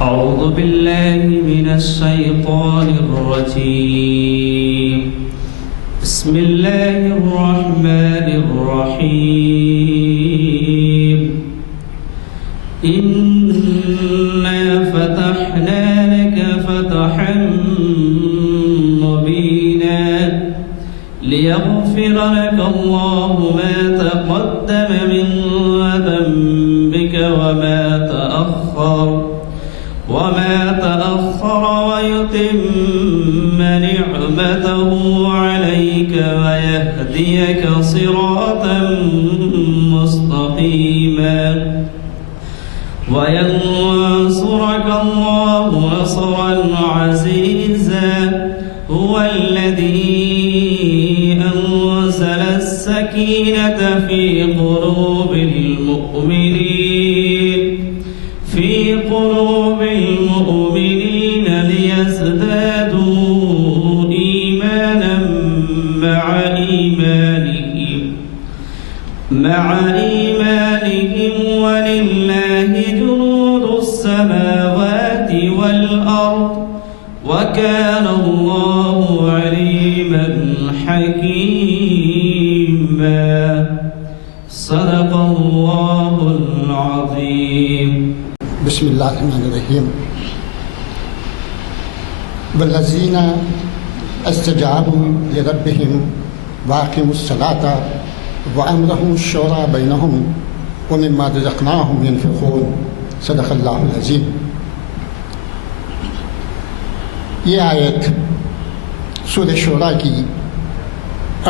أعوذ بالله من الشيطان الرجيم بسم الله الرحمن الرحيم إنا فتحنا لك فتحا مبينا ليغفر لك الله ما تقدم من ذنبك وما تأخر ويتم نعمته عليك ويهديك صراطا مستقيما وينصرك الله نصرا عزيزا هو الذي أنزل السكينة في قلوب المؤمنين ليزدادوا إيمانا مع إيمانهم ولله جنود السماوات والأرض وكان الله عليما حكيما صدق الله العظيم. بسم اللہ الرحمن الرحیم. والذین استجابوا لربهم واقاموا الصلاة وامرهم الشورى بینهم ومما رزقناهم ينفقون. صدق اللہ العظیم. یہ آیت سورہ شورى کی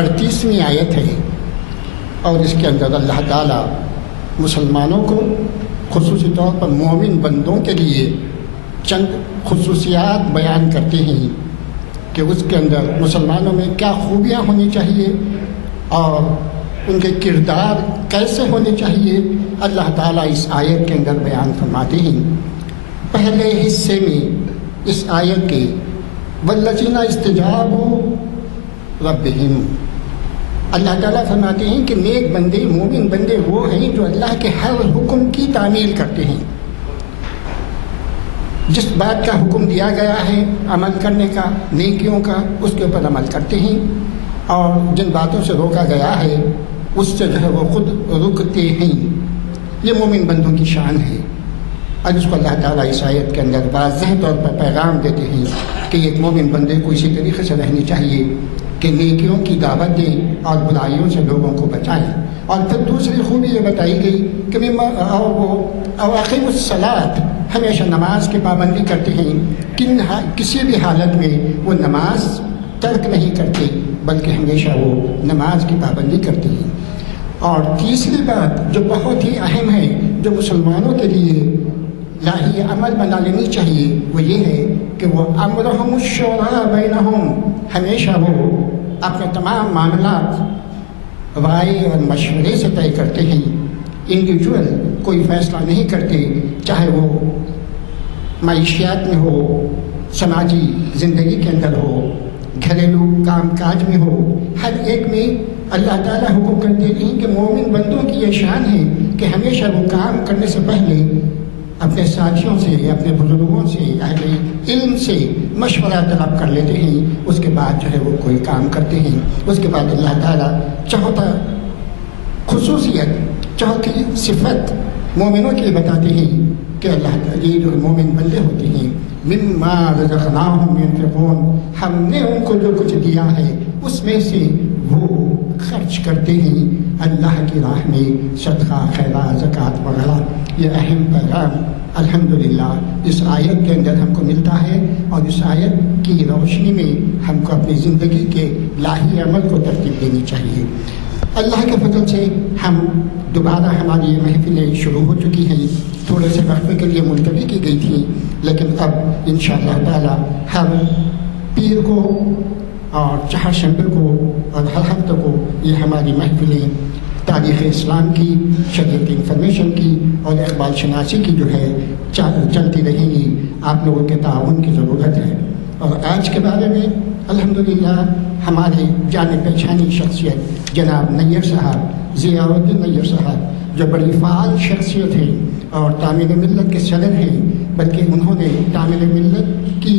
38ویں آیت ہے اور اس کے اندر اللہ تعالیٰ مسلمانوں کو خصوصی طور پر مومن بندوں کے لیے چند خصوصیات بیان کرتے ہیں کہ اس کے اندر مسلمانوں میں کیا خوبیاں ہونی چاہیے اور ان کے کردار کیسے ہونے چاہیے. اللہ تعالیٰ اس آیت کے اندر بیان فرماتے ہیں. پہلے حصے میں اس آیت کے والذین استجابوا ربهم، اللہ تعالیٰ فرماتے ہیں کہ نیک بندے مومن بندے وہ ہیں جو اللہ کے ہر حکم کی تعمیل کرتے ہیں. جس بات کا حکم دیا گیا ہے عمل کرنے کا، نیکیوں کا، اس کے اوپر عمل کرتے ہیں، اور جن باتوں سے روکا گیا ہے اس سے جو ہے وہ خود رکتے ہیں. یہ مومن بندوں کی شان ہے. اور اس کو اللہ تعالیٰ اس آیت کے اندر واضح طور پر پیغام دیتے ہیں کہ ایک مومن بندے کو اسی طریقے سے رہنی چاہیے کہ نیکیوں کی دعوت دیں اور برائیوں سے لوگوں کو بچائیں. اور پھر دوسری خوبی یہ بتائی گئی کہ واقاموا الصلاۃ، ہمیشہ نماز کی پابندی کرتے ہیں. کسی بھی حالت میں وہ نماز ترک نہیں کرتے بلکہ ہمیشہ وہ نماز کی پابندی کرتے ہیں. اور تیسری بات جو بہت ہی اہم ہے جو مسلمانوں کے لیے لاہی عمل بنا لینی چاہیے وہ یہ ہے کہ وہ امرهم الشورى بینهم، ہمیشہ وہ اپنے تمام معاملات رائے اور مشورے سے طے کرتے ہیں. انڈیویجول کوئی فیصلہ نہیں کرتے، چاہے وہ معیشیات میں ہو، سماجی زندگی کے اندر ہو، گھریلو کام کاج میں ہو. ہر ایک میں اللہ تعالیٰ حکم کرتے ہیں کہ مومن بندوں کی یہ شان ہے کہ ہمیشہ وہ کام کرنے سے پہلے اپنے ساتھیوں سے، اپنے بزرگوں سے، اہل علم سے مشورہ طلب کر لیتے ہیں. اس کے بعد جو ہے وہ کوئی کام کرتے ہیں. اس کے بعد اللہ تعالیٰ چوتھا خصوصیت، چوتھی صفت مومنوں کی بتاتے ہیں کہ اللہ تعالیٰ یہ جو مومن بندے ہوتے ہیں مما رزقناہم ينفقون، ہم نے ان کو جو کچھ دیا ہے اس میں سے وہ خرچ کرتے ہیں اللہ کی راہ میں، صدقہ، خیرات، زکوٰۃ وغیرہ. یہ اہم پیغام الحمدللہ اس آیت کے اندر ہم کو ملتا ہے، اور اس آیت کی روشنی میں ہم کو اپنی زندگی کے لاہی عمل کو ترتیب دینی چاہیے. اللہ کے فضل سے ہم دوبارہ ہماری یہ محفلیں شروع ہو چکی ہیں. تھوڑے سے وقفے کے لیے ملتوی کی گئی تھی، لیکن اب انشاءاللہ تعالی ہر پیر کو اور چہارشنبے کو اور ہر ہفتے کو یہ ہماری محفلیں تاریخ اسلام کی، شریعت انفارمیشن کی اور اقبال شناسی کی جو ہے چلتی رہیں گی. آپ لوگوں کے تعاون کی ضرورت ہے. اور آج کے بارے میں الحمدللہ ہمارے جانے پہچانی شخصیت جناب نیر صاحب، ضیاء الدین نیر صاحب، جو بڑی فعال شخصیت ہیں اور تعمیر ملت کے صدر ہیں، بلکہ انہوں نے تعمیر ملت کی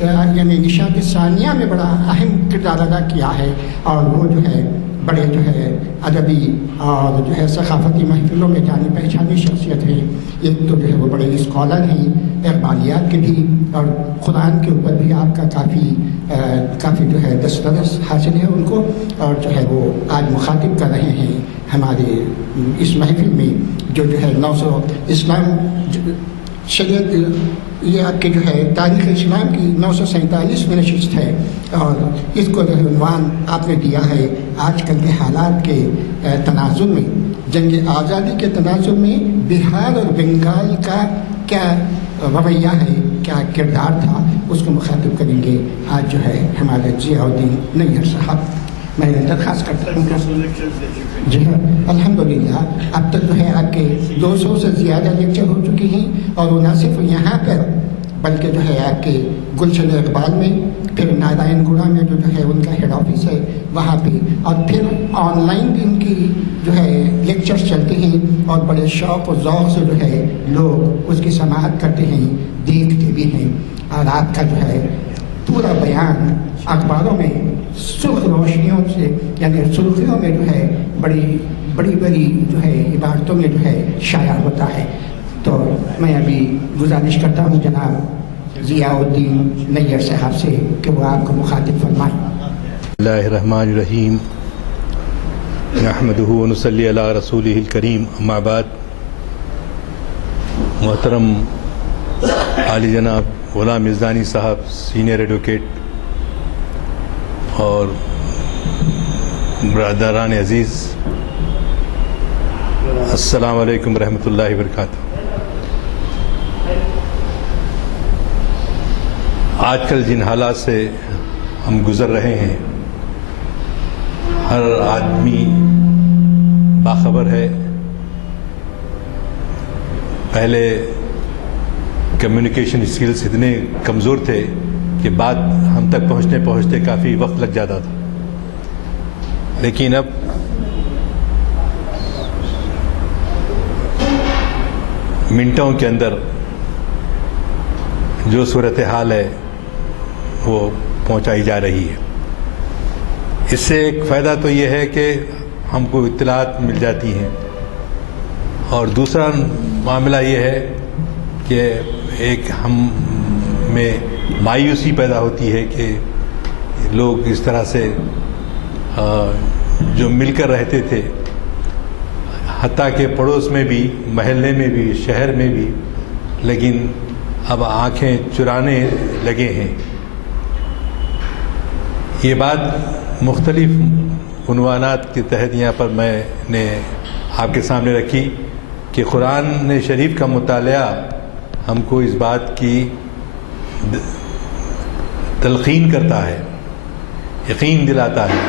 یعنی نشاط ثانیہ میں بڑا اہم کردار ادا کیا ہے، اور وہ جو ہے بڑے جو ہے ادبی اور جو ہے ثقافتی محفلوں میں جانی پہچانی شخصیت ہیں۔ ایک تو جو ہے وہ بڑے اسکالر ہیں، اقبالیات کے بھی، اور قرآن کے اوپر بھی آپ کا کافی جو ہے دسترس حاصل ہے ان کو، اور جو ہے وہ آج مخاطب کر رہے ہیں ہمارے اس محفل میں جو ہے 900 اسلام شریعت، یہ آپ کے جو ہے تاریخ اسلام کی 947 نشست ہے، اور اس کو جو ہے عنوان آپ نے دیا ہے آج کل کے حالات کے تناظر میں، جنگ آزادی کے تناظر میں بہار اور بنگال کا کیا رویہ ہے، کیا کردار تھا، اس کو مخاطب کریں گے آج جو ہے ہمارے ضیاء الدین نیر صاحب۔ میں درخواست کرتا ہوں۔ جی ہاں، الحمدللہ اب تک جو ہے آپ کے 200 سے زیادہ لیکچر ہو چکے ہیں، اور وہ نہ صرف یہاں پر بلکہ جو ہے آپ کے گلشن اقبال میں، پھر نارائن گڑا میں جو ہے ان کا ہیڈ آفس ہے وہاں پہ، اور پھر آن لائن بھی ان کی جو ہے لیکچرز چلتے ہیں، اور بڑے شوق و ذوق سے جو ہے لوگ اس کی سماعت کرتے ہیں، دیکھتے بھی ہیں، اور آپ کا جو ہے پورا بیان اخباروں میں سرخ روشنیوں سے یعنی سرخیوں میں جو ہے بڑی جو ہے عبارتوں میں جو ہے شائع ہوتا ہے۔ تو میں ابھی گزارش کرتا ہوں جناب ضیاء الدین نیر صاحب سے کہ وہ آپ کو مخاطب فرمائیں۔ بسم اللہ الرحمن الرحیم، نحمدہ ونصلی علی رسولہ الکریم، اما بعد۔ محترم عالی جناب غلام یزدانی صاحب سینئر ایڈوکیٹ اور برادران عزیز، السلام علیکم ورحمۃ اللہ وبرکاتہ۔ آج کل جن حالات سے ہم گزر رہے ہیں، ہر آدمی باخبر ہے۔ پہلے کمیونیکیشن اسکلز اتنے کمزور تھے کہ بات ہم تک پہنچتے کافی وقت لگ جاتا تھا، لیکن اب منٹوں کے اندر جو صورتحال ہے وہ پہنچائی جا رہی ہے۔ اس سے ایک فائدہ تو یہ ہے کہ ہم کو اطلاعات مل جاتی ہیں، اور دوسرا معاملہ یہ ہے کہ ایک ہم میں مایوسی پیدا ہوتی ہے کہ لوگ اس طرح سے جو مل کر رہتے تھے، حتیٰ کہ پڑوس میں بھی، محلے میں بھی، شہر میں بھی، لیکن اب آنکھیں چرانے لگے ہیں۔ یہ بات مختلف عنوانات کے تحت یہاں پر میں نے آپ کے سامنے رکھی کہ قرآن شریف کا مطالعہ ہم کو اس بات کی تلقین کرتا ہے، یقین دلاتا ہے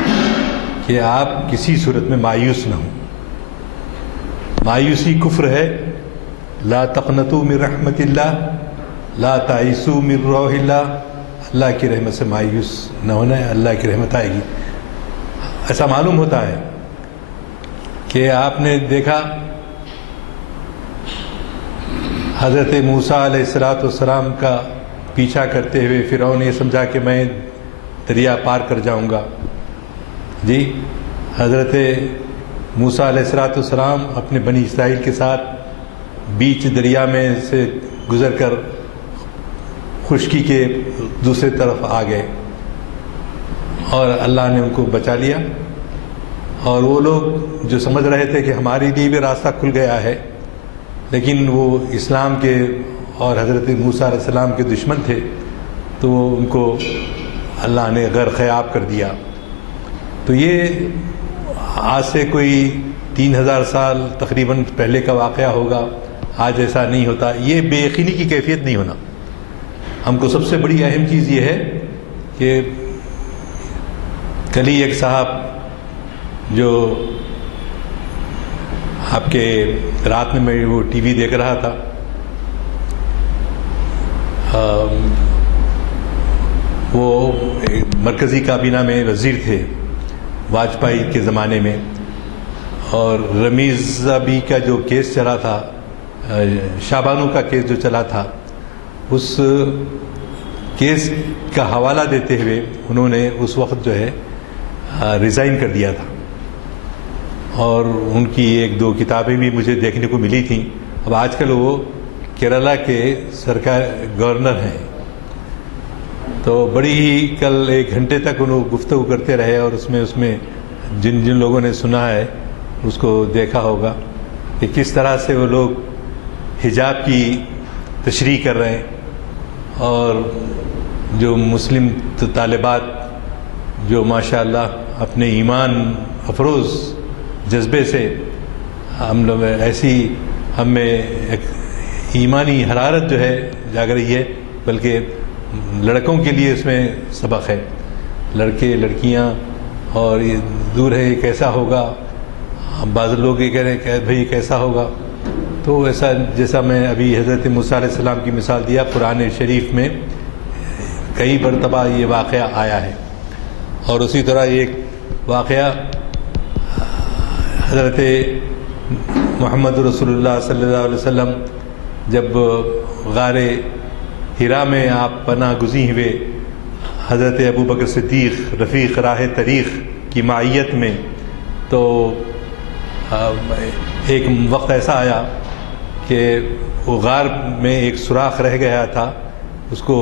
کہ آپ کسی صورت میں مایوس نہ ہوں۔ مایوسی کفر ہے۔ لا تقنطوا من رحمت اللہ، لا تعیسوا من روح اللہ۔ اللہ کی رحمت سے مایوس نہ ہونا ہے، اللہ کی رحمت آئے گی۔ ایسا معلوم ہوتا ہے کہ آپ نے دیکھا حضرت موسیٰ علیہ السلام کا پیچھا کرتے ہوئے فرعون یہ سمجھا کہ میں دریا پار کر جاؤں گا۔ جی، حضرت موسیٰ علیہ السلام اپنے بنی اسرائیل کے ساتھ بیچ دریا میں سے گزر کر خشکی کے دوسرے طرف آ گئے، اور اللہ نے ان کو بچا لیا۔ اور وہ لوگ جو سمجھ رہے تھے کہ ہمارے لیے بھی راستہ کھل گیا ہے، لیکن وہ اسلام کے اور حضرت موسیٰ علیہ السلام کے دشمن تھے، تو وہ ان کو اللہ نے غرقیاب کر دیا۔ تو یہ آج سے کوئی 3000 سال تقریباً پہلے کا واقعہ ہوگا۔ آج ایسا نہیں ہوتا۔ یہ بے یقینی کی کیفیت نہیں ہونا۔ ہم کو سب سے بڑی اہم چیز یہ ہے کہ کل ہی ایک صاحب جو آپ کے رات میں وہ ٹی وی دیکھ رہا تھا، وہ مرکزی کابینہ میں وزیر تھے واجپئی کے زمانے میں، اور رمیز زابی کا جو کیس چلا تھا، شاہ بانو کا کیس جو چلا تھا، اس کیس کا حوالہ دیتے ہوئے انہوں نے اس وقت جو ہے ریزائن کر دیا تھا، اور ان کی ایک دو کتابیں بھی مجھے دیکھنے کو ملی تھیں. اب آج کل وہ کیرلا کے سرکار گورنر ہیں. تو بڑی ہی کل 1 گھنٹے تک انہوں گفتگو کرتے رہے، اور اس میں جن لوگوں نے سنا ہے اس کو دیکھا ہوگا کہ کس طرح سے وہ لوگ حجاب کی تشریح کر رہے ہیں، اور جو مسلم طالبات جو ماشاءاللہ اپنے ایمان افروز جذبے سے ہم لوگ ایسی ہم میں ایک ایمانی حرارت جو ہے جاگ رہی ہے، بلکہ لڑکوں کے لیے اس میں سبق ہے. لڑکے لڑکیاں اور یہ دور ہے یہ کیسا ہوگا، بعض لوگ یہ کہہ رہے ہیں کہ بھئی کیسا ہوگا. تو ایسا جیسا میں ابھی حضرت موسیٰ علیہ السلام کی مثال دیا، قرآن شریف میں کئی مرتبہ یہ واقعہ آیا ہے. اور اسی طرح ایک واقعہ حضرت محمد رسول اللہ صلی اللہ علیہ وسلم جب غار حرا میں آپ پناہ گزین ہوئے حضرت ابو بکر صدیق رفیق راہ طریق کی معیت میں، تو ایک وقت ایسا آیا کہ وہ غار میں ایک سوراخ رہ گیا تھا، اس کو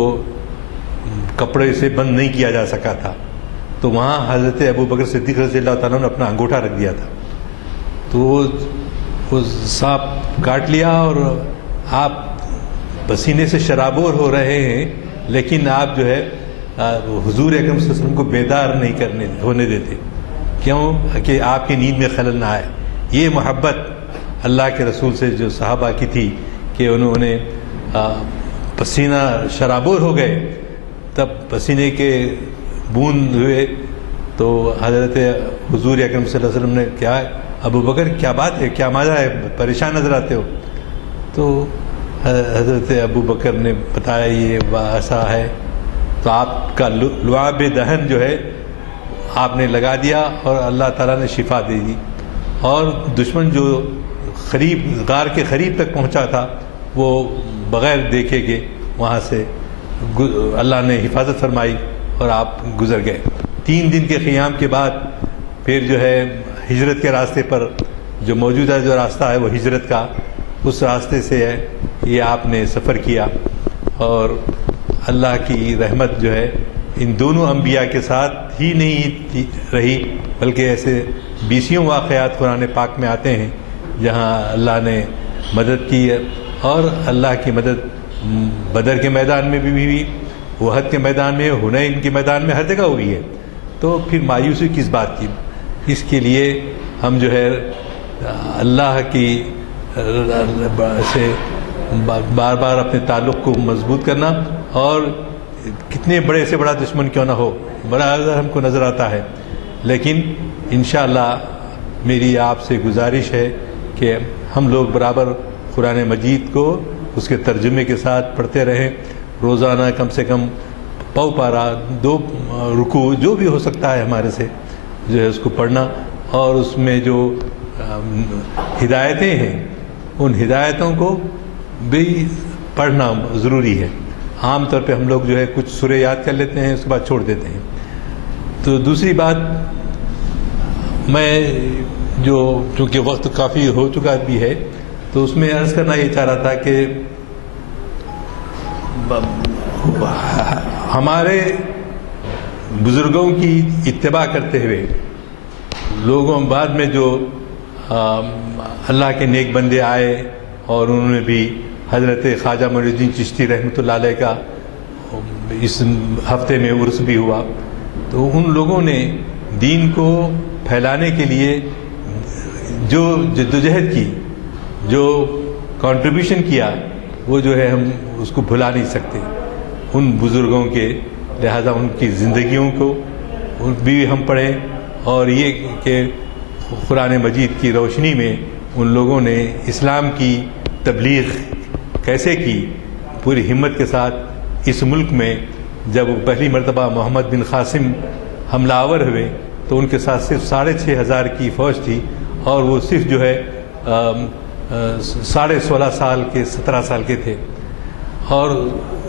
کپڑے سے بند نہیں کیا جا سکا تھا. تو وہاں حضرت ابو بکر صدیق رضی اللہ تعالیٰ نے اپنا انگوٹھا رکھ دیا تھا. تو وہ سانپ کاٹ لیا، اور آپ پسینے سے شرابور ہو رہے ہیں، لیکن آپ جو ہے حضور اکرم صلی اللہ علیہ وسلم کو بیدار نہیں ہونے دیتے. کیوں؟ کہ آپ کی نیند میں خلل نہ آئے. یہ محبت اللہ کے رسول سے جو صحابہ کی تھی کہ انہوں نے پسینہ شرابور ہو گئے، تب پسینے کے بوند ہوئے تو حضرت حضور اکرم صلی اللہ علیہ وسلم نے کیا ابو بکر کیا بات ہے، کیا ماجرا ہے، پریشان نظر آتے ہو. تو حضرت ابو بکر نے بتایا یہ ایسا ہے. تو آپ کا لعاب دہن جو ہے آپ نے لگا دیا، اور اللہ تعالیٰ نے شفا دے دی. اور دشمن جو غار کے قریب تک پہنچا تھا وہ بغیر دیکھے کہ وہاں سے اللہ نے حفاظت فرمائی اور آپ گزر گئے. 3 دن کے قیام کے بعد پھر جو ہے ہجرت کے راستے پر جو موجودہ جو راستہ ہے وہ ہجرت کا، اس راستے سے ہے یہ آپ نے سفر کیا. اور اللہ کی رحمت جو ہے ان دونوں انبیاء کے ساتھ ہی نہیں رہی، بلکہ ایسے 20 واقعات قرآن پاک میں آتے ہیں جہاں اللہ نے مدد کی، اور اللہ کی مدد بدر کے میدان میں بھی ہوئی، احد کے میدان میں، حنین کے میدان میں، ہر جگہ ہوئی ہے. تو پھر مایوسی کس بات کی؟ اس کے لیے ہم جو ہے اللہ کی سے بار بار اپنے تعلق کو مضبوط کرنا، اور کتنے بڑے سے بڑا دشمن کیوں نہ ہو، بڑا اگر ہم کو نظر آتا ہے، لیکن انشاءاللہ میری آپ سے گزارش ہے کہ ہم لوگ برابر قرآن مجید کو اس کے ترجمے کے ساتھ پڑھتے رہیں. روزانہ کم سے کم پاؤ پارا 2 رکوع جو بھی ہو سکتا ہے ہمارے سے جو ہے اس کو پڑھنا، اور اس میں جو ہدایتیں ہیں ان ہدایتوں کو بھی پڑھنا ضروری ہے. عام طور پہ ہم لوگ جو ہے کچھ سورے یاد کر لیتے ہیں، اس کے بعد چھوڑ دیتے ہیں. تو دوسری بات میں جو چونکہ وقت کافی ہو چکا بھی ہے تو اس میں عرض کرنا یہ چاہ رہا تھا کہ ہمارے بزرگوں کی اتباع کرتے ہوئے لوگوں بعد میں جو اللہ کے نیک بندے آئے، اور انہوں نے بھی حضرت خواجہ معین الدین چشتی رحمۃ اللہ علیہ کا اس ہفتے میں عرس بھی ہوا، تو ان لوگوں نے دین کو پھیلانے کے لیے جو جدوجہد کی، جو کنٹریبیوشن کیا، وہ جو ہے ہم اس کو بھلا نہیں سکتے ان بزرگوں کے. لہذا ان کی زندگیوں کو بھی ہم پڑھیں، اور یہ کہ قرآن مجید کی روشنی میں ان لوگوں نے اسلام کی تبلیغ کیسے کی، پوری ہمت کے ساتھ. اس ملک میں جب پہلی مرتبہ محمد بن قاسم حملہ آور ہوئے تو ان کے ساتھ صرف 6,500 کی فوج تھی، اور وہ صرف جو ہے 16.5 سال کے 17 سال کے تھے. اور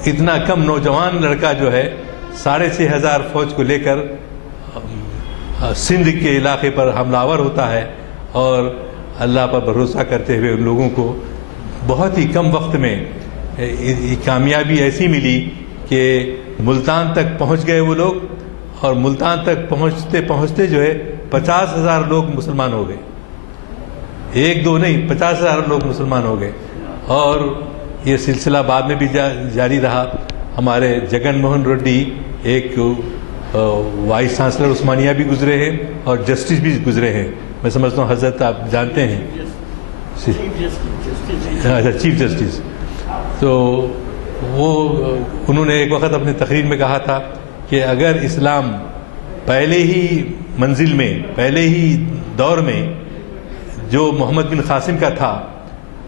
اتنا کم نوجوان لڑکا جو ہے 6,500 فوج کو لے کر سندھ کے علاقے پر حملہ آور ہوتا ہے، اور اللہ پر بھروسہ کرتے ہوئے ان لوگوں کو بہت ہی کم وقت میں کامیابی ایسی ملی کہ ملتان تک پہنچ گئے وہ لوگ، اور ملتان تک پہنچتے پہنچتے جو ہے 50,000 لوگ مسلمان ہو گئے، 1-2 نہیں 50,000 لوگ مسلمان ہو گئے. اور یہ سلسلہ بعد میں بھی جاری رہا. ہمارے جگن موہن ریڈی ایک وائس چانسلر عثمانیہ بھی گزرے ہیں اور جسٹس بھی گزرے ہیں. میں سمجھتا ہوں حضرت آپ جانتے ہیں چیف جسٹس. تو وہ انہوں نے ایک وقت اپنی تقریر میں کہا تھا کہ اگر اسلام پہلے ہی منزل میں، پہلے ہی دور میں جو محمد بن قاسم کا تھا،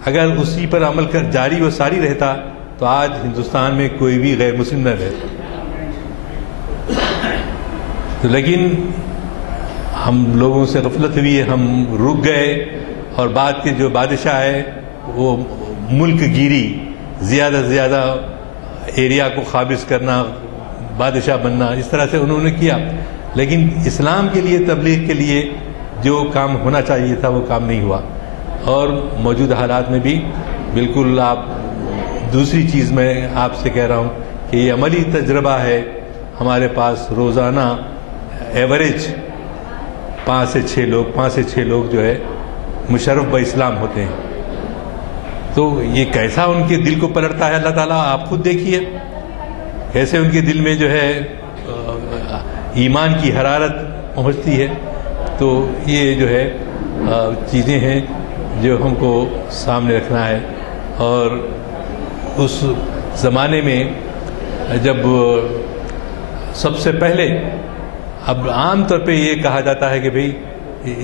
اگر اسی پر عمل کر جاری و ساری رہتا تو آج ہندوستان میں کوئی بھی غیر مسلم نہ رہتا. تو لیکن ہم لوگوں سے غفلت ہوئی، ہم رک گئے، اور بعد کے جو بادشاہ ہے وہ ملک گیری، زیادہ سے زیادہ ایریا کو قابض کرنا، بادشاہ بننا، اس طرح سے انہوں نے کیا. لیکن اسلام کے لیے، تبلیغ کے لیے جو کام ہونا چاہیے تھا وہ کام نہیں ہوا. اور موجودہ حالات میں بھی بالکل آپ دوسری چیز میں آپ سے کہہ رہا ہوں کہ یہ عملی تجربہ ہے. ہمارے پاس روزانہ ایوریج 5 سے 6 لوگ جو ہے مشرف با اسلام ہوتے ہیں. تو یہ کیسا ان کے دل کو پلٹتا ہے اللہ تعالیٰ، آپ خود دیکھیے کیسے ان کے دل میں جو ہے ایمان کی حرارت پہنچتی ہے. تو یہ جو ہے چیزیں ہیں جو ہم کو سامنے رکھنا ہے. اور اس زمانے میں جب سب سے پہلے، اب عام طور پہ یہ کہا جاتا ہے کہ بھئی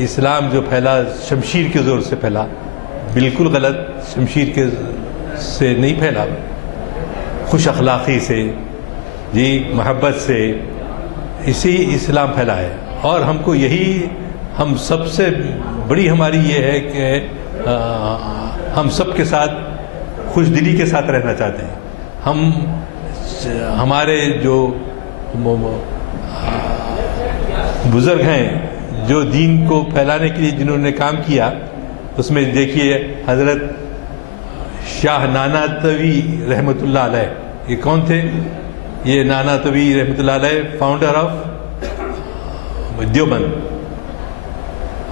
اسلام جو پھیلا شمشیر کے زور سے پھیلا، بالکل غلط. شمشیر کے سے نہیں پھیلا، خوش اخلاقی سے، جی محبت سے، اسی اسلام پھیلا ہے. اور ہم کو یہی، ہم سب سے بڑی ہماری یہ ہے کہ ہم سب کے ساتھ خوش دلی کے ساتھ رہنا چاہتے ہیں. ہمارے جو بزرگ ہیں جو دین کو پھیلانے کے لیے جنہوں نے کام کیا، اس میں دیکھیے حضرت شاہ ناناتوی رحمۃ اللہ علیہ. یہ کون تھے؟ یہ ناناتوی رحمۃ اللہ علیہ فاؤنڈر آف دیوبند.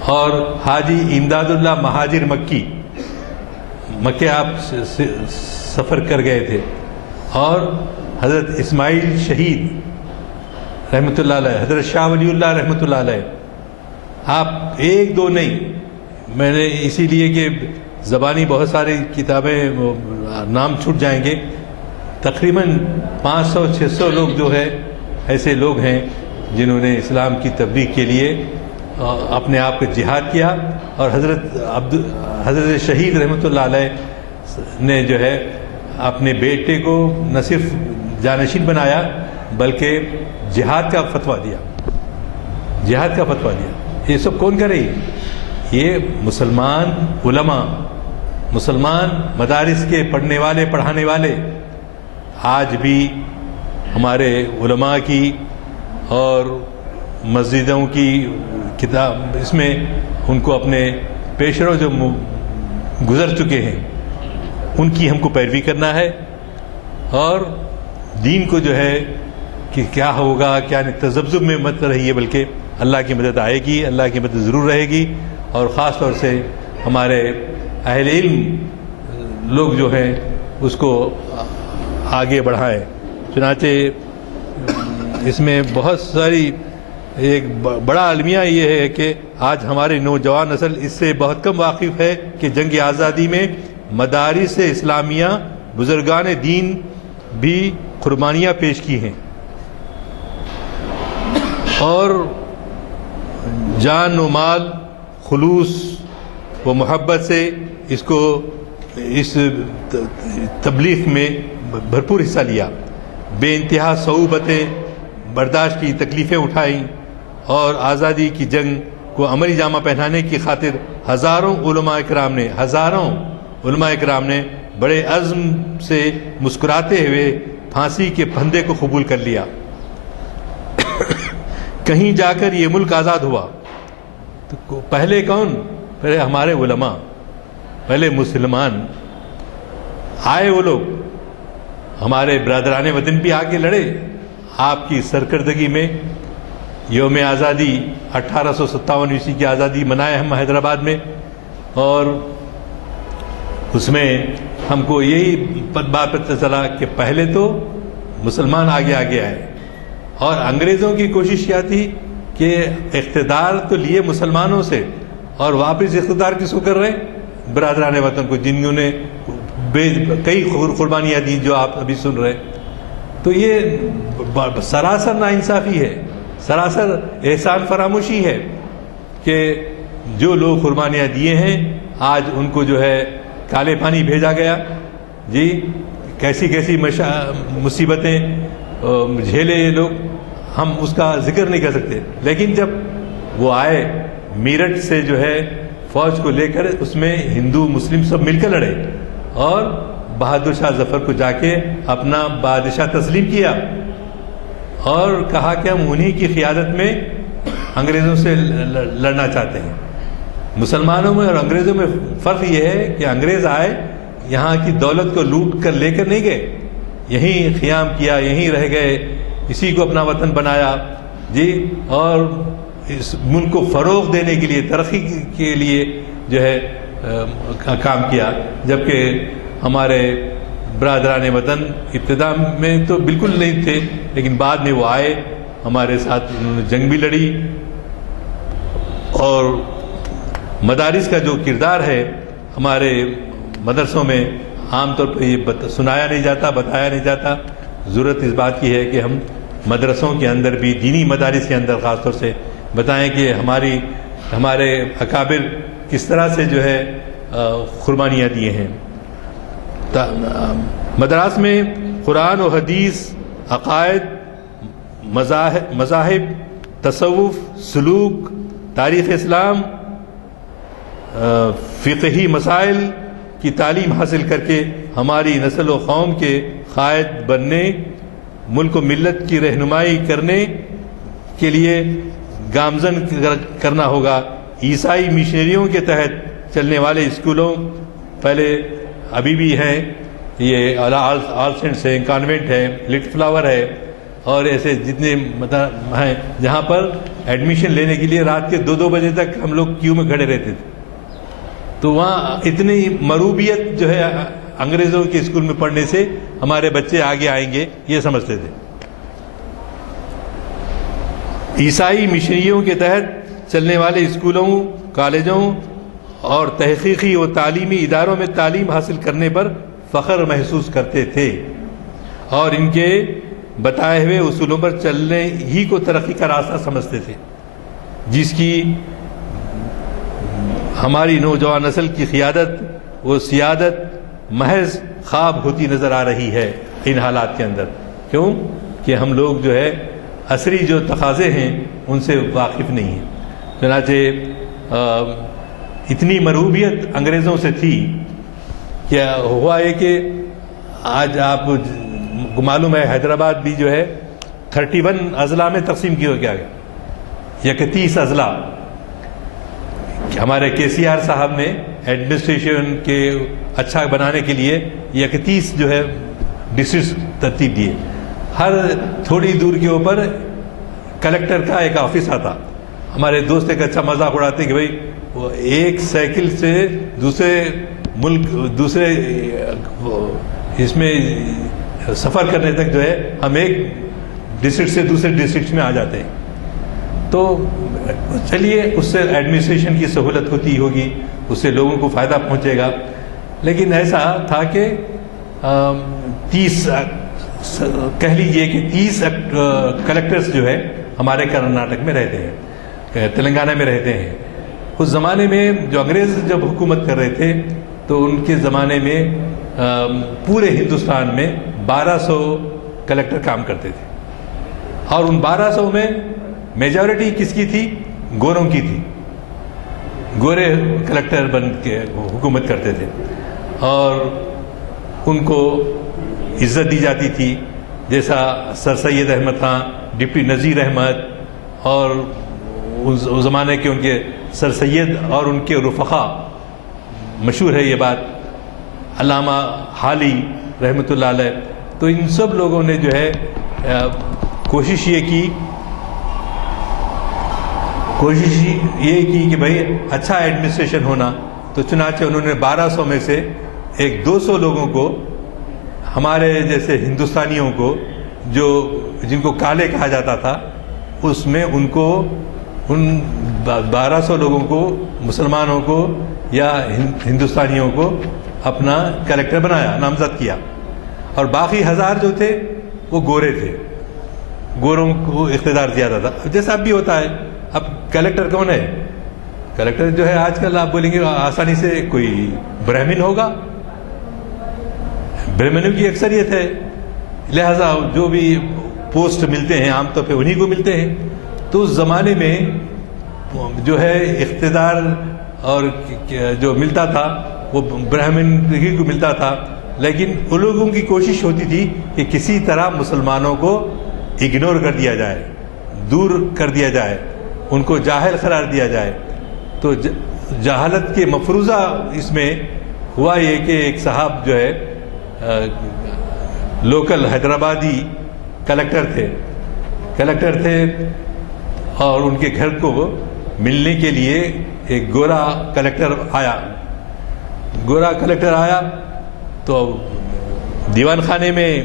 اور حاجی امداد اللہ مہاجر مکی، مکے آپ سفر کر گئے تھے. اور حضرت اسماعیل شہید رحمۃ اللہ علیہ، حضرت شاہ ولی اللہ رحمۃ اللہ علیہ. آپ 1-2 نہیں، میں نے اسی لیے کہ زبانی بہت ساری کتابیں نام چھوٹ جائیں گے، تقریباً 500-600 لوگ جو ہے ایسے لوگ ہیں جنہوں نے اسلام کی تبلیغ کے لیے اپنے آپ کو جہاد کیا. اور حضرت شہید رحمۃ اللہ علیہ نے جو ہے اپنے بیٹے کو نہ صرف جانشین بنایا بلکہ جہاد کا فتویٰ دیا. جہاد کا فتویٰ دیا. یہ سب کون کرے؟ یہ مسلمان علماء، مسلمان مدارس کے پڑھنے والے، پڑھانے والے. آج بھی ہمارے علماء کی اور مسجدوں کی کتاب، اس میں ان کو اپنے پیشرو جو گزر چکے ہیں ان کی ہم کو پیروی کرنا ہے. اور دین کو جو ہے کہ کیا ہوگا کیا نہیں، تذبذب میں مت رہیے، بلکہ اللہ کی مدد آئے گی، اللہ کی مدد ضرور رہے گی. اور خاص طور سے ہمارے اہل علم لوگ جو ہیں اس کو آگے بڑھائیں. چنانچہ اس میں بہت ساری، ایک بڑا المیہ یہ ہے کہ آج ہمارے نوجوان نسل اس سے بہت کم واقف ہے کہ جنگ آزادی میں مدارس اسلامیہ، بزرگان دین بھی قربانیاں پیش کی ہیں اور جان و مال، خلوص و محبت سے اس تبلیغ میں بھرپور حصہ لیا. بے انتہا صعوبتیں برداشت کی، تکلیفیں اٹھائیں، اور آزادی کی جنگ کو عملی جامہ پہنانے کی خاطر ہزاروں علماء اکرام نے بڑے عزم سے مسکراتے ہوئے پھانسی کے پھندے کو قبول کر لیا۔ کہیں جا کر یہ ملک آزاد ہوا۔ تو پہلے کون؟ پہلے ہمارے علماء، پہلے مسلمان آئے، وہ لوگ ہمارے برادران وطن بھی آگے لڑے۔ آپ کی سرکردگی میں یوم آزادی 1857 عیسوی کی آزادی منائے ہم حیدرآباد میں، اور اس میں ہم کو یہی بات پتہ چلا کہ پہلے تو مسلمان آگے آئے، اور انگریزوں کی کوشش کیا تھی کہ اقتدار تو لیے مسلمانوں سے، اور واپس اقتدار کس کو کر رہے؟ برادران وطن کو، جنہوں نے کئی قربانیاں دی جو آپ ابھی سن رہے۔ تو یہ سراسر ناانصافی ہے، سراسر احسان فراموشی ہے کہ جو لوگ قربانیاں دیے ہیں آج ان کو جو ہے کالے پانی بھیجا گیا۔ جی کیسی کیسی مصیبتیں جھیلے یہ لوگ، ہم اس کا ذکر نہیں کر سکتے۔ لیکن جب وہ آئے میرٹھ سے جو ہے فوج کو لے کر، اس میں ہندو مسلم سب مل کر لڑے، اور بہادر شاہ ظفر کو جا کے اپنا بادشاہ تسلیم کیا، اور کہا کہ ہم انہی کی قیادت میں انگریزوں سے لڑنا چاہتے ہیں۔ مسلمانوں میں اور انگریزوں میں فرق یہ ہے کہ انگریز آئے، یہاں کی دولت کو لوٹ کر لے کر نہیں گئے، یہیں قیام کیا، یہیں رہ گئے، اسی کو اپنا وطن بنایا جی، اور اس ملک کو فروغ دینے کے لیے، ترقی کے لیے جو ہے کام کیا۔ جبکہ ہمارے برادران وطن ابتدا میں تو بالکل نہیں تھے، لیکن بعد میں وہ آئے، ہمارے ساتھ انہوں نے جنگ بھی لڑی۔ اور مدارس کا جو کردار ہے ہمارے مدرسوں میں عام طور پہ یہ سنایا نہیں جاتا، بتایا نہیں جاتا۔ ضرورت اس بات کی ہے کہ ہم مدرسوں کے اندر بھی، دینی مدارس کے اندر خاص طور سے بتائیں کہ ہمارے اکابر کس طرح سے جو ہے قربانیاں دیے ہیں۔ مدارس میں قرآن و حدیث، عقائد، مذاہب، تصوف، سلوک، تاریخ اسلام، فقہی مسائل کی تعلیم حاصل کر کے ہماری نسل و قوم کے قائد بننے، ملک و ملت کی رہنمائی کرنے کے لیے گامزن کرنا ہوگا۔ عیسائی مشنریوں کے تحت چلنے والے اسکولوں پہلے ابھی بھی ہیں، یہ آل سینٹس ہیں، کانوینٹ ہے، لٹل فلاور ہے، اور ایسے جتنے ہیں جہاں پر ایڈمیشن لینے کے لیے رات کے 2 بجے تک ہم لوگ کیو میں کھڑے رہتے تھے۔ تو وہاں اتنی مروبیت جو ہے انگریزوں کے اسکول میں پڑھنے سے ہمارے بچے آگے آئیں گے یہ سمجھتے تھے۔ عیسائی مشنریوں کے تحت چلنے والے اسکولوں، کالجوں اور تحقیقی و تعلیمی اداروں میں تعلیم حاصل کرنے پر فخر محسوس کرتے تھے، اور ان کے بتائے ہوئے اصولوں پر چلنے ہی کو ترقی کا راستہ سمجھتے تھے، جس کی ہماری نوجوان نسل کی قیادت و سیادت محض خواب ہوتی نظر آ رہی ہے ان حالات کے اندر۔ کیوں کہ ہم لوگ جو ہے عصری جو تقاضے ہیں ان سے واقف نہیں ہیں۔ چنانچہ اتنی مرغوبیت انگریزوں سے تھی کہ ہوا یہ کہ آج آپ کو معلوم ہے حیدرآباد بھی جو ہے 31 اضلاع میں تقسیم کیا گیا، 31 اضلاع۔ ہمارے KCR صاحب نے ایڈمنسٹریشن کے اچھا بنانے کے لیے 31 جو ہے ڈسٹرکٹ ترتیب دیے۔ ہر تھوڑی دور کے اوپر کلکٹر کا ایک آفس آتا۔ ہمارے دوست ایک اچھا مذاق اڑاتے کہ بھائی وہ ایک سائیکل سے دوسرے ملک، دوسرے اس میں سفر کرنے تک جو ہے ہم ایک ڈسٹرکٹ سے دوسرے ڈسٹرکٹ میں آ جاتے ہیں۔ تو چلیے اس سے ایڈمنسٹریشن کی سہولت ہوتی ہوگی، اس سے لوگوں کو فائدہ پہنچے گا، لیکن ایسا تھا کہ 30 کہہ لیجئے کہ 30 کلکٹرز جو ہے ہمارے کرناٹک میں رہتے ہیں، تلنگانہ میں رہتے ہیں۔ اس زمانے میں جو انگریز جب حکومت کر رہے تھے تو ان کے زمانے میں پورے ہندوستان میں 1200 کلکٹر کام کرتے تھے، اور ان 1200 میں میجورٹی کس کی تھی؟ گوروں کی تھی۔ گورے کلکٹر بن کے حکومت کرتے تھے، اور ان کو عزت دی جاتی تھی، جیسا سر سید احمد خان، ڈپٹی نذیر احمد، اور اس زمانے کے ان کے سر سید اور ان کے رفقا، مشہور ہے یہ بات، علامہ حالی رحمۃ اللہ علیہ. تو ان سب لوگوں نے جو ہے کوشش یہ کی کہ بھائی اچھا ایڈمنسٹریشن ہونا. تو چنانچہ انہوں نے 1200 میں سے ایک 200 لوگوں کو، ہمارے جیسے ہندوستانیوں کو جن کو کالے کہا جاتا تھا، اس میں ان 1200 لوگوں کو، مسلمانوں کو یا ہندوستانیوں کو اپنا کلیکٹر بنایا، نامزد کیا. اور باقی 1000 جو تھے وہ گورے تھے، گوروں کو اقتدار زیادہ تھا، جیسا اب بھی ہوتا ہے. اب کلیکٹر کون ہے؟ کلیکٹر جو ہے آج کل آپ بولیں گے آسانی سے کوئی برہمن ہوگا، برہمنوں کی اکثریت ہے، لہذا جو بھی پوسٹ ملتے ہیں عام طور پہ انہی کو ملتے ہیں. تو اس زمانے میں جو ہے اقتدار اور جو ملتا تھا وہ برہمن ہی کو ملتا تھا. لیکن ان لوگوں کی کوشش ہوتی تھی کہ کسی طرح مسلمانوں کو اگنور کر دیا جائے، دور کر دیا جائے، ان کو جاہل قرار دیا جائے. تو جہالت کے مفروضہ اس میں ہوا یہ کہ ایک صاحب جو ہے لوکل حیدرآبادی کلیکٹر تھے اور ان کے گھر کو ملنے کے لیے ایک گورا کلیکٹر آیا. تو دیوان خانے میں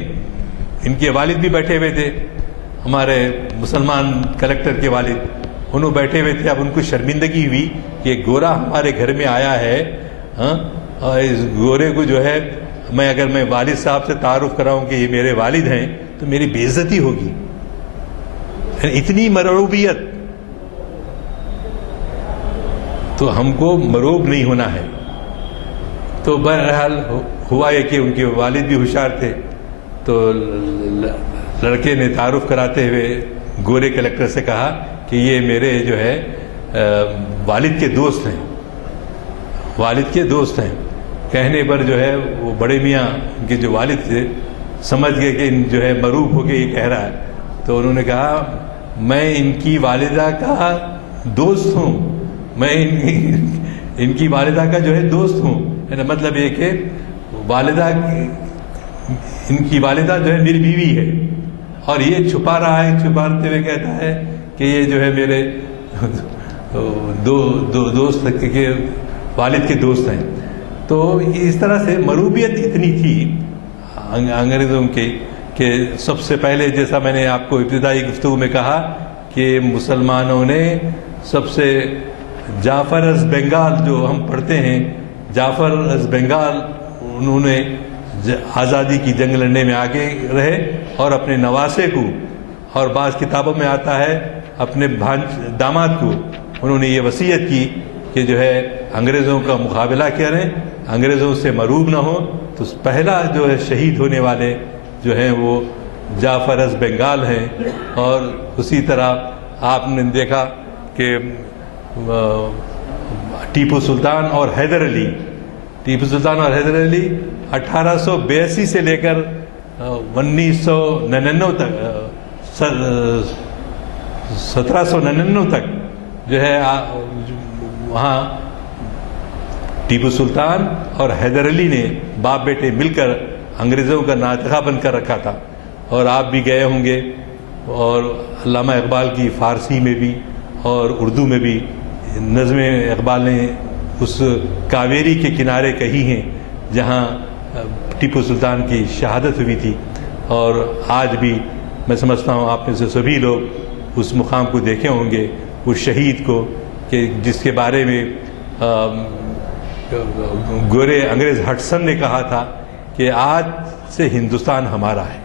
ان کے والد بھی بیٹھے ہوئے تھے، ہمارے مسلمان کلیکٹر کے والد، انہوں بیٹھے ہوئے تھے. اب ان کو شرمندگی ہوئی کہ ایک گورا ہمارے گھر میں آیا ہے، اور اس گورے کو جو ہے اگر میں والد صاحب سے تعارف کراؤں کہ یہ میرے والد ہیں تو میری بے عزتی ہوگی. اتنی مرعوبیت. تو ہم کو مرعوب نہیں ہونا ہے. تو بہرحال ہوا یہ کہ ان کے والد بھی ہوشیار تھے. تو لڑکے نے تعارف کراتے ہوئے گورے کلیکٹر سے کہا کہ یہ میرے جو ہے والد کے دوست ہیں. کہنے پر جو ہے وہ بڑے میاں ان کے جو والد تھے سمجھ گئے کہ ان جو ہے مروب ہو کے یہ کہہ رہا ہے. تو انہوں نے کہا میں ان کی والدہ کا دوست ہوں، میں ان کی والدہ کا جو ہے دوست ہوں. مطلب یہ کہ ان کی والدہ جو ہے میری بیوی ہے، اور یہ چھپا رہا ہے، چھپاتے ہوئے کہتا ہے کہ یہ جو ہے میرے دوست کے والد کے دوست ہیں. تو اس طرح سے مروبیت اتنی تھی انگریزوں کی کہ سب سے پہلے، جیسا میں نے آپ کو ابتدائی گفتگو میں کہا، کہ مسلمانوں نے سب سے جعفر از بنگال جو ہم پڑھتے ہیں، جعفر از بنگال، انہوں نے آزادی کی جنگ لڑنے میں آگے رہے اور اپنے نواسے کو، اور بعض کتابوں میں آتا ہے اپنے داماد کو انہوں نے یہ وصیت کی کہ جو ہے انگریزوں کا مقابلہ کریں، انگریزوں سے مروب نہ ہو. تو پہلا جو ہے شہید ہونے والے جو ہیں وہ جعفر از بنگال ہیں. اور اسی طرح آپ نے دیکھا کہ ٹیپو سلطان اور حیدر علی 1882 سے لے کر 1999 تک 1799 تک جو ہے وہاں ٹیپو سلطان اور حیدر علی نے باپ بیٹے مل کر انگریزوں کا ناطقہ بن کر رکھا تھا. اور آپ بھی گئے ہوں گے، اور علامہ اقبال کی فارسی میں بھی اور اردو میں بھی نظمیں اقبال نے اس کاویری کے کنارے کہی ہیں جہاں ٹیپو سلطان کی شہادت ہوئی تھی. اور آج بھی میں سمجھتا ہوں آپ میں سے سبھی لوگ اس مقام کو دیکھے ہوں گے، اس شہید کو، کہ جس کے بارے میں گورے انگریز ہڈسن نے کہا تھا کہ آج سے ہندوستان ہمارا ہے.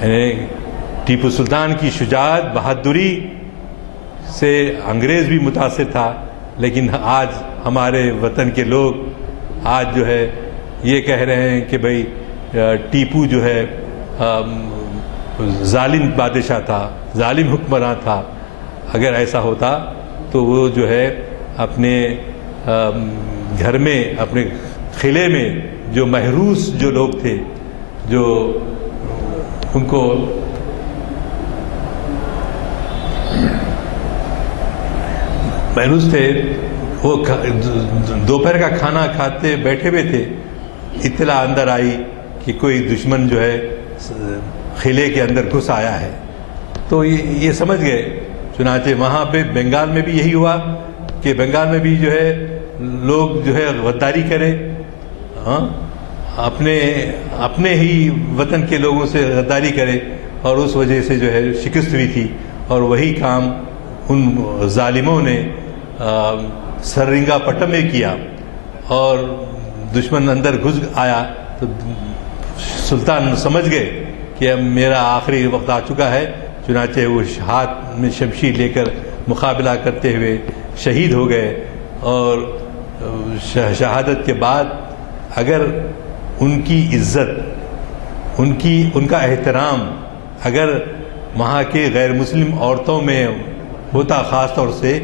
یعنی ٹیپو سلطان کی شجاعت، بہادری سے انگریز بھی متاثر تھا، لیکن آج ہمارے وطن کے لوگ آج جو ہے یہ کہہ رہے ہیں کہ بھئی ٹیپو جو ہے ظالم بادشاہ تھا، ظالم حکمراں تھا. اگر ایسا ہوتا تو وہ جو ہے اپنے گھر میں، اپنے قلعے میں جو محروس جو لوگ تھے، جو ان کو محروس تھے، وہ دوپہر کا کھانا کھاتے بیٹھے ہوئے تھے، اطلاع اندر آئی کہ کوئی دشمن جو ہے قلعے کے اندر گھس آیا ہے، تو یہ سمجھ گئے۔ چنانچہ وہاں پہ بنگال میں بھی یہی ہوا کہ بنگال میں بھی جو ہے لوگ جو ہے غداری کرے، ہاں، اپنے ہی وطن کے لوگوں سے غداری کرے، اور اس وجہ سے جو ہے شکست ہوئی تھی، اور وہی کام ان ظالموں نے سرنگا پٹم میں کیا، اور دشمن اندر گھس آیا تو سلطان سمجھ گئے کہ اب میرا آخری وقت آ چکا ہے، چنانچہ وہ ہاتھ میں شمشیر لے کر مقابلہ کرتے ہوئے شہید ہو گئے۔ اور شہادت کے بعد اگر ان کی عزت، ان کا احترام اگر وہاں کے غیر مسلم عورتوں میں ہوتا خاص طور سے،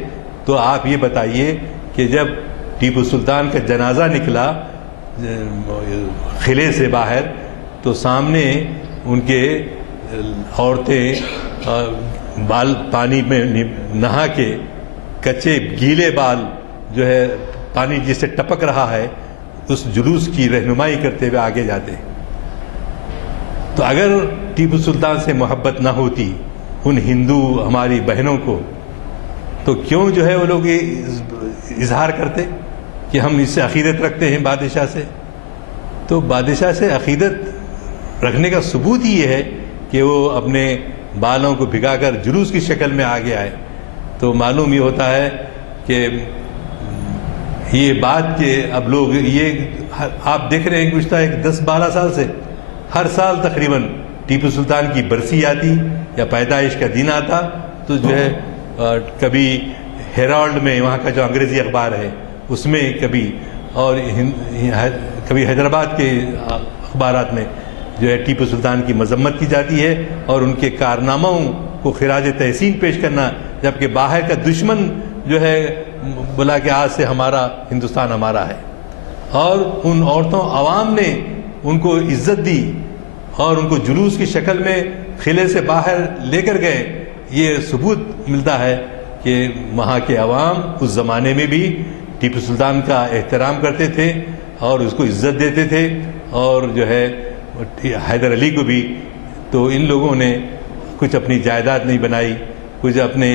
تو آپ یہ بتائیے کہ جب ٹیپو سلطان کا جنازہ نکلا قلعے سے باہر، تو سامنے ان کے عورتیں بال پانی میں نہا کے کچے گیلے بال جو ہے پانی جس سے ٹپک رہا ہے اس جلوس کی رہنمائی کرتے ہوئے آگے جاتے۔ تو اگر ٹیپو سلطان سے محبت نہ ہوتی ان ہندو ہماری بہنوں کو، تو کیوں جو ہے وہ لوگ یہ اظہار کرتے کہ ہم اس سے عقیدت رکھتے ہیں بادشاہ سے؟ تو بادشاہ سے عقیدت رکھنے کا ثبوت ہی یہ ہے کہ وہ اپنے بالوں کو بھگا کر جلوس کی شکل میں آگے آئے۔ تو معلوم یہ ہوتا ہے کہ یہ بات کہ اب لوگ یہ آپ دیکھ رہے ہیں گزشتہ 10-12 سال سے ہر سال تقریباً ٹیپو سلطان کی برسی آتی یا پیدائش کا دن آتا تو جو ہے کبھی ہیرالڈ میں، وہاں کا جو انگریزی اخبار ہے اس میں، کبھی حیدرآباد کے اخبارات میں جو ہے ٹیپو سلطان کی مذمت کی جاتی ہے اور ان کے کارناموں کو خراج تحسین پیش کرنا، جبکہ باہر کا دشمن جو ہے بولا کہ آج سے ہمارا ہندوستان ہمارا ہے۔ اور ان عورتوں عوام نے ان کو عزت دی اور ان کو جلوس کی شکل میں قلعے سے باہر لے کر گئے۔ یہ ثبوت ملتا ہے کہ وہاں کے عوام اس زمانے میں بھی ٹیپو سلطان کا احترام کرتے تھے اور اس کو عزت دیتے تھے، اور جو ہے حیدر علی کو بھی۔ تو ان لوگوں نے کچھ اپنی جائیداد نہیں بنائی، کچھ اپنے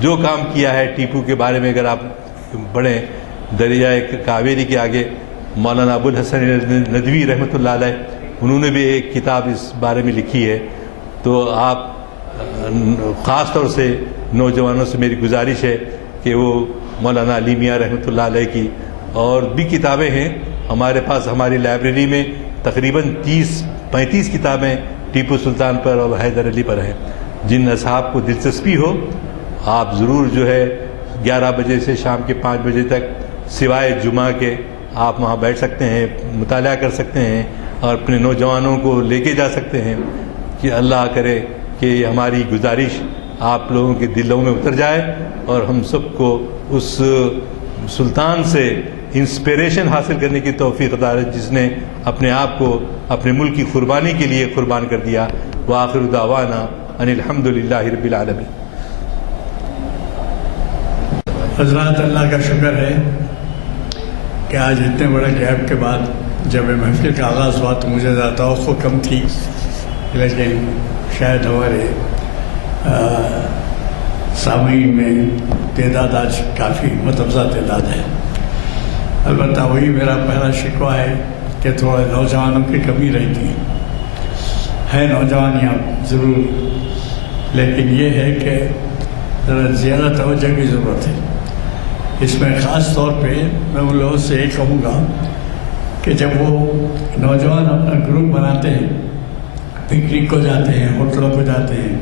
جو کام کیا ہے ٹیپو کے بارے میں اگر آپ پڑھیں دریائے کاویری کے آگے، مولانا ابو الحسن ندوی رحمۃ اللہ علیہ انہوں نے بھی ایک کتاب اس بارے میں لکھی ہے۔ تو آپ خاص طور سے نوجوانوں سے میری گزارش ہے کہ وہ مولانا علی میاں رحمۃ اللہ علیہ کی اور بھی کتابیں ہیں ہمارے پاس، ہماری لائبریری میں تقریباً 30-35 کتابیں ٹیپو سلطان پر اور حیدر علی پر ہیں۔ جن اصحاب کو دلچسپی ہو آپ ضرور جو ہے 11 بجے سے شام کے 5 بجے تک سوائے جمعہ کے آپ وہاں بیٹھ سکتے ہیں، مطالعہ کر سکتے ہیں اور اپنے نوجوانوں کو لے کے جا سکتے ہیں۔ کہ اللہ کرے کہ ہماری گزارش آپ لوگوں کے دلوں میں اتر جائے اور ہم سب کو اس سلطان سے انسپریشن حاصل کرنے کی توفیق عطا ہے جس نے اپنے آپ کو اپنے ملک کی قربانی کے لیے قربان کر دیا۔ وآخر دعوانا ان الحمد للہ رب العالمین۔ حضرات اللہ کا شکر ہے کہ آج اتنے بڑے گیپ کے بعد جب محفل کا آغاز ہوا تو مجھے ذرا توقع کم تھی، لیکن شاید ہمارے سامعین میں تعداد آج کافی متوازہ تعداد ہے۔ البتہ وہی میرا پہلا شکوہ ہے کہ تھوڑے نوجوانوں کی کمی رہتی ہے نوجوان یہاں ضرور، لیکن یہ ہے کہ ذرا زیادہ توجہ کی ضرورت ہے اس میں۔ خاص طور پہ میں ان لوگوں سے یہ کہوں گا کہ جب وہ نوجوان اپنا گروپ بناتے ہیں، پکنک کو جاتے ہیں، ہوٹلوں کو جاتے ہیں،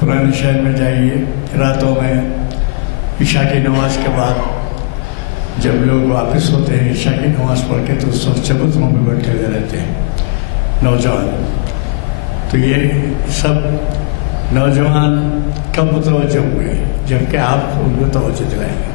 پرانے شہر میں جائیے، راتوں میں عشاء کی نماز کے بعد جب لوگ واپس ہوتے ہیں عشاء کی نماز پڑھ کے تو اس وقت چبوتروں میں بیٹھے ہوئے رہتے ہیں نوجوان۔ تو یہ سب نوجوان کب متوجہ ہوئے جبکہ آپ ان کو توجہ دلائیں گے۔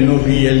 NOBL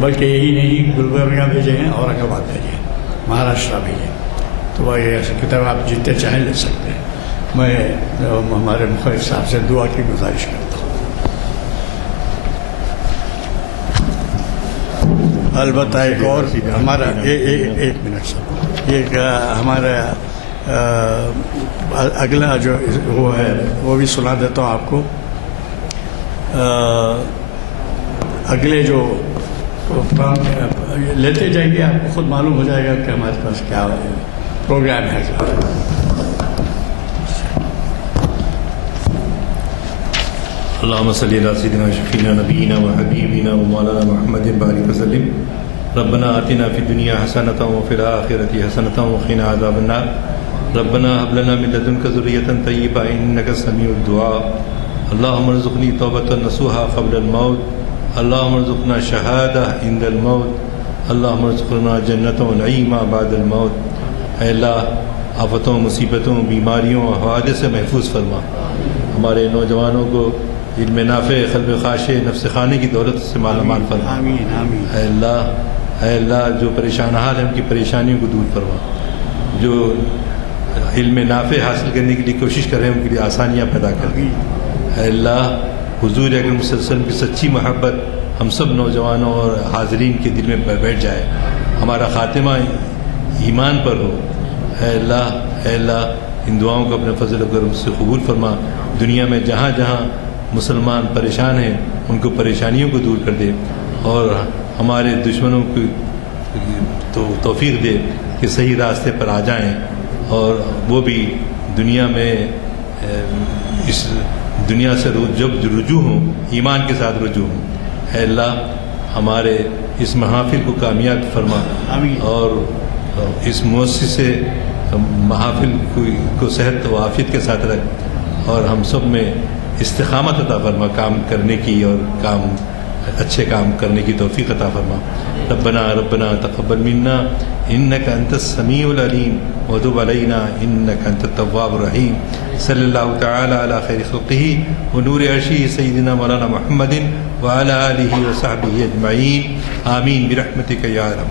بلکہ یہی نہیں گلبرگہ بھیجے ہیں، اورنگ بھیجے ہیں، مہاراشٹر بھیجے ہیں، تو وہ یہ ایسی کتاب آپ جتنے چاہیں لے سکتے ہیں۔ میں ہمارے مخالف صاحب سے دعا کی گزارش کرتا ہوں۔ البتہ ایک اور ہمارا ایک منٹ سر، ایک ہمارا اگلا جو وہ ہے وہ بھی سنا دیتا ہوں آپ کو۔ اگلے جو لیتے جائیے، آپ کو خود معلوم ہو جائے گا کہ ہمارے پاس کیا پروگرام ہے۔ اللهم صل على سيدنا وشفينا نبينا وحبيبنا ومولانا محمد بارك وسلم۔ ربنا آتنا في الدنيا حسنة وفي الآخرة حسنة وقنا عذاب النار۔ ربنا هب لنا من لدنك ذرية طيبة إنك سميع الدعاء۔ اللهم ارزقني توبة نصوحا قبل الموت۔ اللهم ارزقنا شهادة عند الموت۔ اللهم ارزقنا جنة ونعيما بعد الموت۔ اے اللہ، آفتوں، مصیبتوں، بیماریوں، حوادث سے محفوظ فرما۔ ہمارے نوجوانوں کو علم نافع، قلب خاشع، نفس خانے کی دولت سے مالا مال فرما۔ آمین آمین۔ اے اللہ جو پریشان حال ہیں ان کی پریشانیوں کو دور فرما۔ جو علم نافع حاصل کرنے کے لیے کوشش کر رہے ہیں ان کے لیے آسانیاں پیدا کر دیں۔ اے اللہ، حضور اکرم صلی اللہ علیہ وسلم کی سچی محبت ہم سب نوجوانوں اور حاضرین کے دل میں بیٹھ جائے، ہمارا خاتمہ ایمان پر ہو۔ اے اللہ ان دعاؤں کو اپنے فضل و کرم سے قبول فرما۔ دنیا میں جہاں جہاں مسلمان پریشان ہیں ان کو پریشانیوں کو دور کر دے، اور ہمارے دشمنوں کو توفیق دے کہ صحیح راستے پر آ جائیں، اور وہ بھی دنیا میں اس دنیا سے جب رجوع ہوں ایمان کے ساتھ رجوع ہوں۔ اے اللہ ہمارے اس محافل کو کامیاب فرما، اور اس مؤسسے محافل کو صحت و عافیت کے ساتھ رکھ، اور ہم سب میں استقامت عطا فرما کام کرنے کی، اور اچھے کام کرنے کی توفیق عطا فرما۔ ربنا تقبل منا انك انت السميع العليم وتب علينا انك انت التواب الرحيم۔ صلی اللہ تعالی علی خیر خلقہ ونور عرشہ سیدنا مولانا محمد وعلی آلہ وصحبہ اجمعین، آمین برحمتک یا ارحم۔